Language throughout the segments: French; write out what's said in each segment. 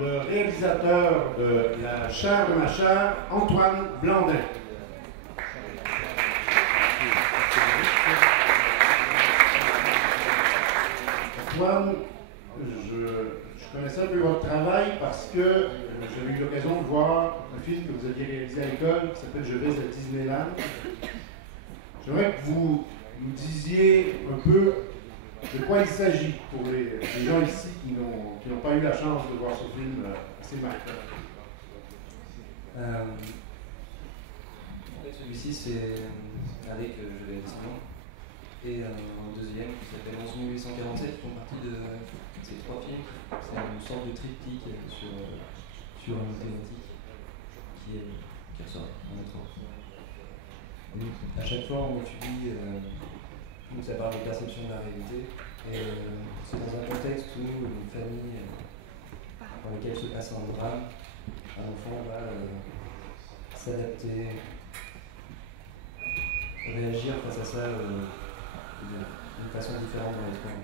le réalisateur de La chair de ma chair, Antoine Blandin. Antoine, je connaissais un peu votre travail parce que j'avais eu l'occasion de voir un film que vous aviez réalisé à l'école qui s'appelle Je vais à Disneyland. J'aimerais que vous nous disiez un peu de quoi il s'agit pour les gens ici qui n'ont pas eu la chance de voir ce film assez marquant. En fait, celui-ci, c'est avec Je vais à Disneyland et un deuxième qui s'appelle 11 847 qui font partie de ces trois films. C'est une sorte de triptyque sur une thématique qui ressort en notre temps. À chaque fois, on étudie, donc ça parle de perception de la réalité, et c'est dans un contexte où une famille dans laquelle se passe un drame, un enfant va s'adapter, réagir face à ça d'une façon différente dans les trois.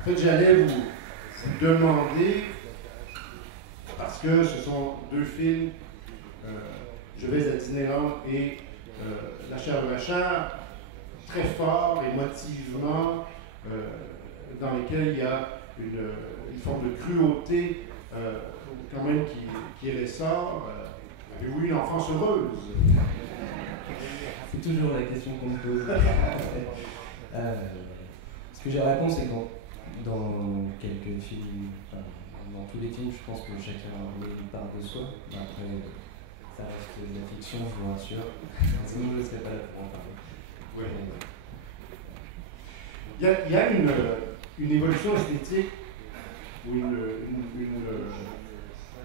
En fait, j'allais vous demander, parce que ce sont deux films, Je vais à Disneyland et La chair de ma chair, très forts émotivement, dans lesquels il y a une forme de cruauté quand même qui ressort. Avez-vous eu une enfance heureuse? C'est toujours la question qu'on me pose. Ce que j'ai la réponse, c'est que dans quelques films, dans tous les films, je pense que chacun met une part de soi. Après, ça reste de la fiction, je vous rassure. Sinon, je ne serais pas là pour en parler. Oui. Il y a une évolution esthétique ou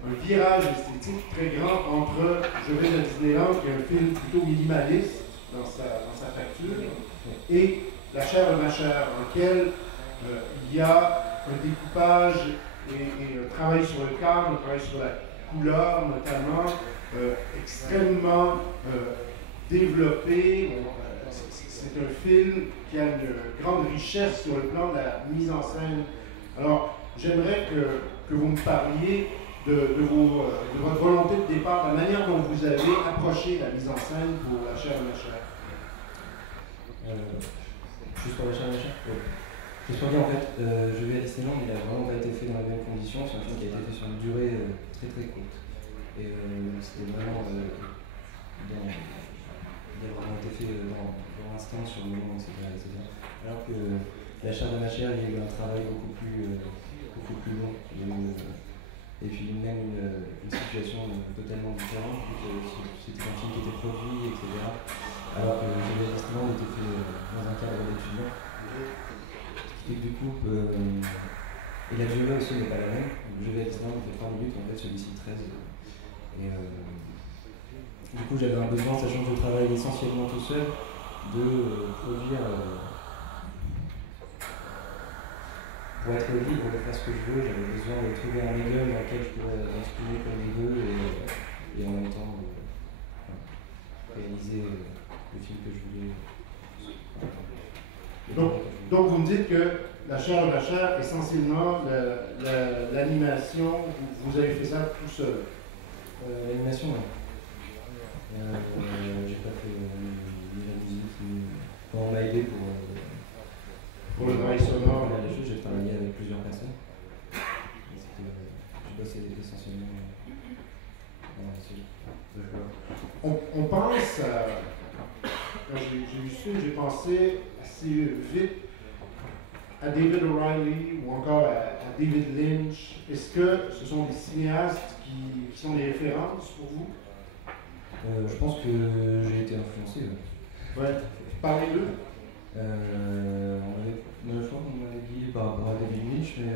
un virage esthétique très grand entre Je vais à Disneyland, qui est un film plutôt minimaliste dans sa facture, et La chair de ma chair, dans lequel il y a un découpage et un travail sur le cadre, un travail sur la couleur notamment, extrêmement développé. C'est un film qui a une grande richesse sur le plan de la mise en scène. Alors, j'aimerais que vous me parliez de votre volonté de départ, de la manière dont vous avez approché la mise en scène pour La chair de ma chair. Juste pour La chair de ma chair, je suis en fait, Je vais à Disneyland, il n'a vraiment pas été fait dans les mêmes conditions. C'est un film qui a été fait sur une durée très très courte. Et c'était vraiment. Il a vraiment été fait dans l'instant, sur le moment, etc., etc. Alors que La chair de ma chair, il y a eu un travail beaucoup plus long. Et puis même une situation totalement différente, vu que c'était un film qui était produit, etc. Alors que Je vais à Disneyland était fait dans un cadre d'étudiant. Et du coup, et la durée aussi n'est pas la même. Donc, Je vais à Disneyland, il fait 3 minutes, en fait celui-ci 13. Et du coup, j'avais un besoin, sachant que je travaille essentiellement tout seul, de produire, pour être libre de faire ce que je veux. J'avais besoin de trouver un médium dans lequel je pourrais m'exprimer comme je veux et en même temps réaliser le film que je voulais. Donc vous me dites que La chair de ma chair, essentiellement l'animation, vous avez fait ça tout seul? L'animation, oui. J'ai pas fait ni la musique, ni... Quand on m'a aidé pour le travail sonore, les choses, j'ai travaillé avec plusieurs personnes. J'ai bossé essentiellement on pense, quand j'ai vu ce film, j'ai pensé assez vite à David O'Reilly ou encore à David Lynch. Est-ce que ce sont des cinéastes qui sont des références pour vous? Je pense que j'ai été influencé. Ouais. Parlez d'eux. Je crois qu'on m'avait dit par rapport à David Lynch, mais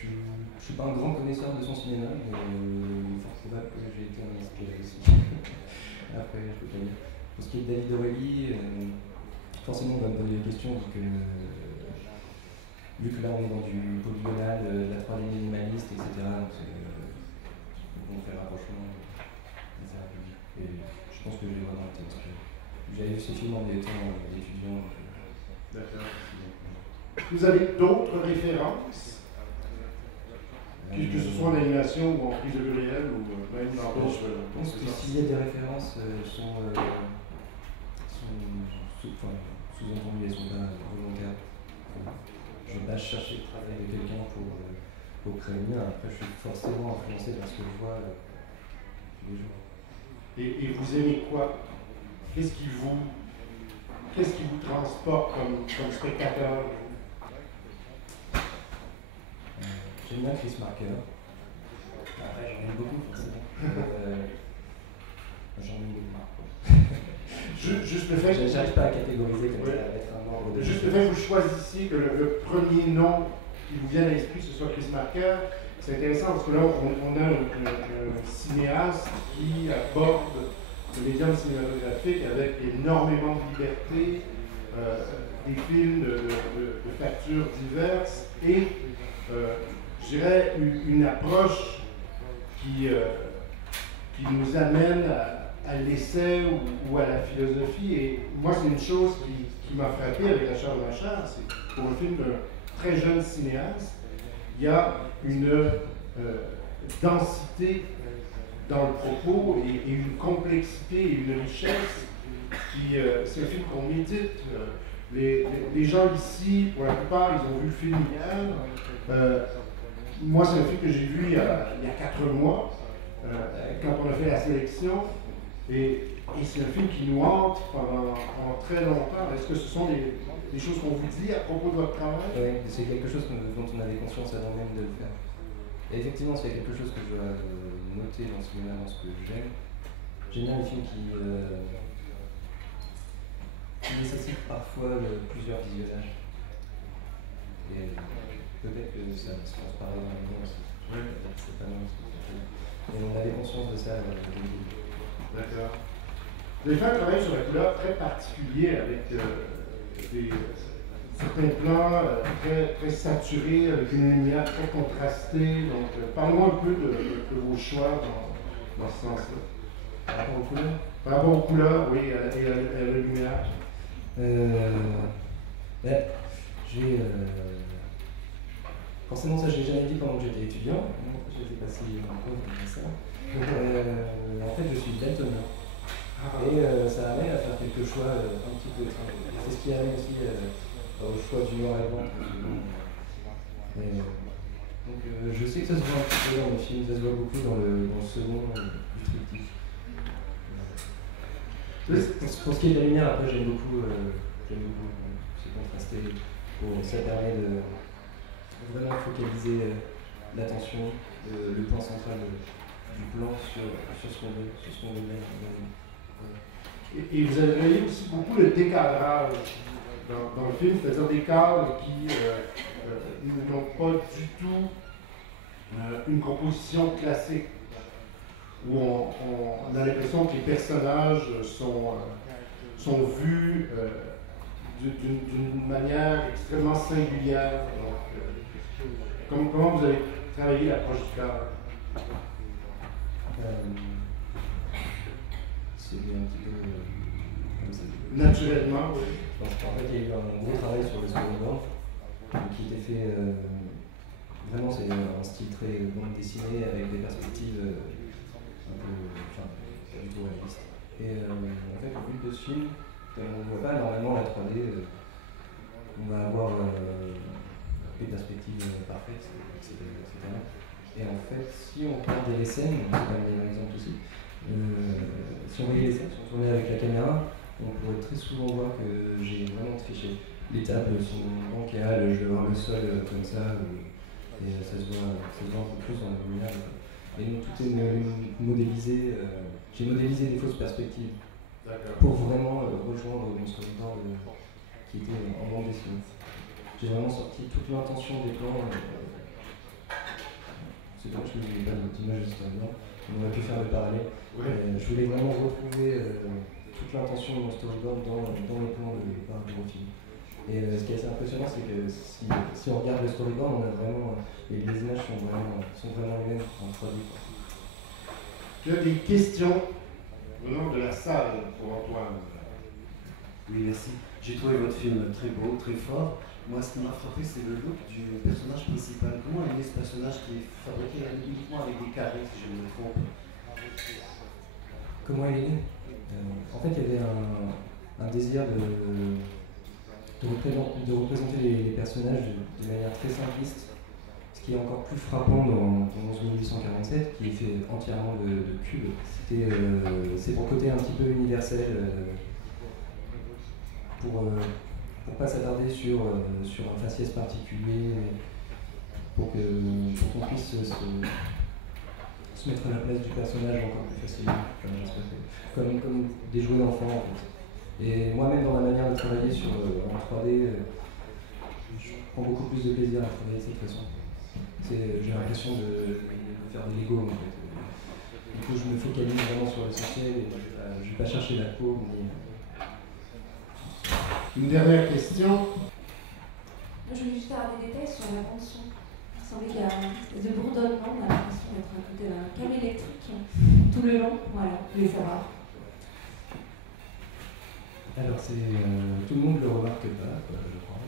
je ne suis pas un grand connaisseur de son cinéma, mais il est fort probable que j'ai été inspiré aussi. Après, je peux pas dire. Pour ce qui est de David O'Reilly, forcément on va me poser des questions, vu que là on est dans du polygonal, la 3D minimaliste, etc. Donc on fait le rapprochement assez rapide. Et je pense que j'ai vraiment été inspiré. J'avais vu ces films en étant étudiant. D'accord. Vous avez d'autres références? Que ce soit en animation ou en prise de vue réelle ou même dans d'autres. Je pense que s'il y a des références sous-entendues, elles sont pas volontaires. Je ne vais pas chercher le travail de quelqu'un pour créer le mien. Après, je suis forcément influencé par ce que je vois tous les jours. Et vous aimez quoi? Qu'est-ce qui vous transporte comme spectateur? J'aime bien Chris Marker. Après, j'en aime beaucoup, forcément. J'en aime beaucoup. Juste le fait. J'arrive pas à catégoriser comme ça, à mettre un ordre de. Juste le fait que vous choisissiez que le premier nom qui vous vient à l'esprit, ce soit Chris Marker, c'est intéressant parce que là, on a un cinéaste qui aborde le médium cinématographique avec énormément de liberté, des films de factures diverses et, je dirais, une approche qui nous amène à l'essai ou à la philosophie. Et moi, c'est une chose qui m'a frappé avec La Chair de ma chair, c'est pour un film d'un très jeune cinéaste, il y a une densité dans le propos et une complexité et une richesse c'est un film qu'on médite. Les gens ici, pour la plupart, ils ont vu le film hier. Moi, c'est un film que j'ai vu il y a 4 mois, quand on a fait la sélection. Et c'est un film qui nous hante pendant très longtemps. Est-ce que ce sont des choses qu'on vous dit à propos de votre travail? Oui, c'est quelque chose dont on avait conscience avant même de le faire. Et effectivement, c'est quelque chose que je dois noter dans ce cinéma, dans ce que j'aime. J'aime bien les films qui nécessitent parfois plusieurs visionnages. Et peut-être que ça se transparaît dans les noms aussi. C'est pas mal. Et on avait conscience de ça au début. D'accord. Vous avez fait un travail sur la couleur très particulier avec certains plans très saturés, avec une lumière très contrastée. Donc, parlez-moi un peu de vos choix dans ce sens-là. Par rapport aux couleurs? Par rapport aux couleurs, oui, et à la lumière. Forcément, ça, je l'ai jamais dit pendant que j'étais étudiant. Je ne sais pas si encore comme ça. En fait, je suis daltonien. Et ça amène à faire quelques choix un petit peu étranges. C'est ce qui amène aussi au choix du noir et blanc. Donc je sais que ça se voit un petit peu dans le film, ça se voit beaucoup dans le second du triptyque. Pour ce qui est de la lumière, après j'aime beaucoup c'est contrasté. Ça permet de vraiment focaliser l'attention, le point central du plan sur ce qu'on veut mettre. Et vous avez voyé aussi beaucoup le décadrage dans le film, c'est-à-dire des cadres qui n'ont pas du tout une composition classique, où on a l'impression que les personnages sont vus d'une manière extrêmement singulière. Donc, comment vous avez travaillé l'approche du cadre? C'est bien un petit peu comme ça. Naturellement, oui. Je pense qu'en fait, il y a eu un gros travail sur le storyboard qui était fait. Vraiment, c'est un style très bande dessinée avec des perspectives un peu. Enfin, pas du tout réalistes. Et en fait, au but de ce film, comme on ne voit pas normalement la 3D, on va avoir des perspectives parfaites, etc. Et en fait, si on regardait les scènes, c'est pas le meilleur exemple aussi. Si on voyait les scènes, si on tournait avec la caméra, on pourrait très souvent voir que j'ai vraiment triché. Les tables sont bancales, je vais voir le sol comme ça, et ça se voit un peu plus dans la lumière. Et donc tout est modélisé, j'ai modélisé des fausses perspectives pour vraiment rejoindre mon storyboard qui était en bande dessinée. J'ai vraiment sorti toute l'intention des plans. C'est dommage que je n'ai pas d'image de storyboard. On aurait pu faire le parallèle. Ouais. Je voulais vraiment retrouver toute l'intention de mon storyboard dans les plans de départ du film. Et ce qui est assez impressionnant, c'est que si on regarde le storyboard, on a vraiment, les images sont vraiment les mêmes en 3D. Tu as des questions venant de la salle pour Antoine? Oui, merci. J'ai trouvé votre film très beau, très fort, Moi, ce qui m'a frappé, c'est le look du personnage principal. Comment est né ce personnage qui est fabriqué uniquement avec des carrés, si je ne me trompe? Comment il est né? En fait, il y avait un désir de représenter les personnages de manière très simpliste, ce qui est encore plus frappant dans 11847, qui est fait entièrement de cubes. C'est pour le côté un petit peu universel, pour pas s'attarder sur un faciès particulier, pour qu'on puisse se mettre à la place du personnage encore plus facilement, comme des jouets d'enfants en fait. Et moi-même dans la manière de travailler en 3D, je prends beaucoup plus de plaisir à travailler de cette façon. J'ai l'impression de faire des Lego en fait. Du coup je me focalise vraiment sur l'essentiel et je ne vais pas chercher la courbe ni... Une dernière question. Je voulais juste avoir des détails sur la bande-son. Il semblait qu'il y a une espèce de bourdonnement, on a l'impression d'être à côté d'un câble électrique tout le long. Voilà, je voulais savoir. Alors tout le monde ne le remarque pas, je crois.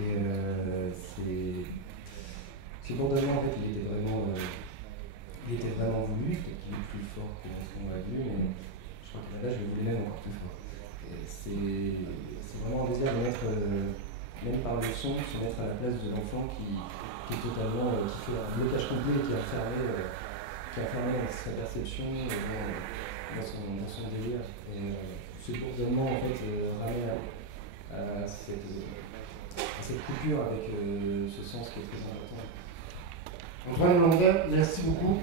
Et ce bourdonnement en fait il était vraiment voulu, peut-être qu'il est plus fort que ce qu'on a vu, mais je crois que là je le voulais même encore plus fort. C'est vraiment un désir de mettre, même par le son, se mettre à la place de l'enfant qui est totalement, qui fait un blocage complet et qui est enfermé dans sa perception, dans son délire. Et ce bourdonnement en fait ramène à cette coupure avec ce sens qui est très important. Antoine Blondel, merci beaucoup.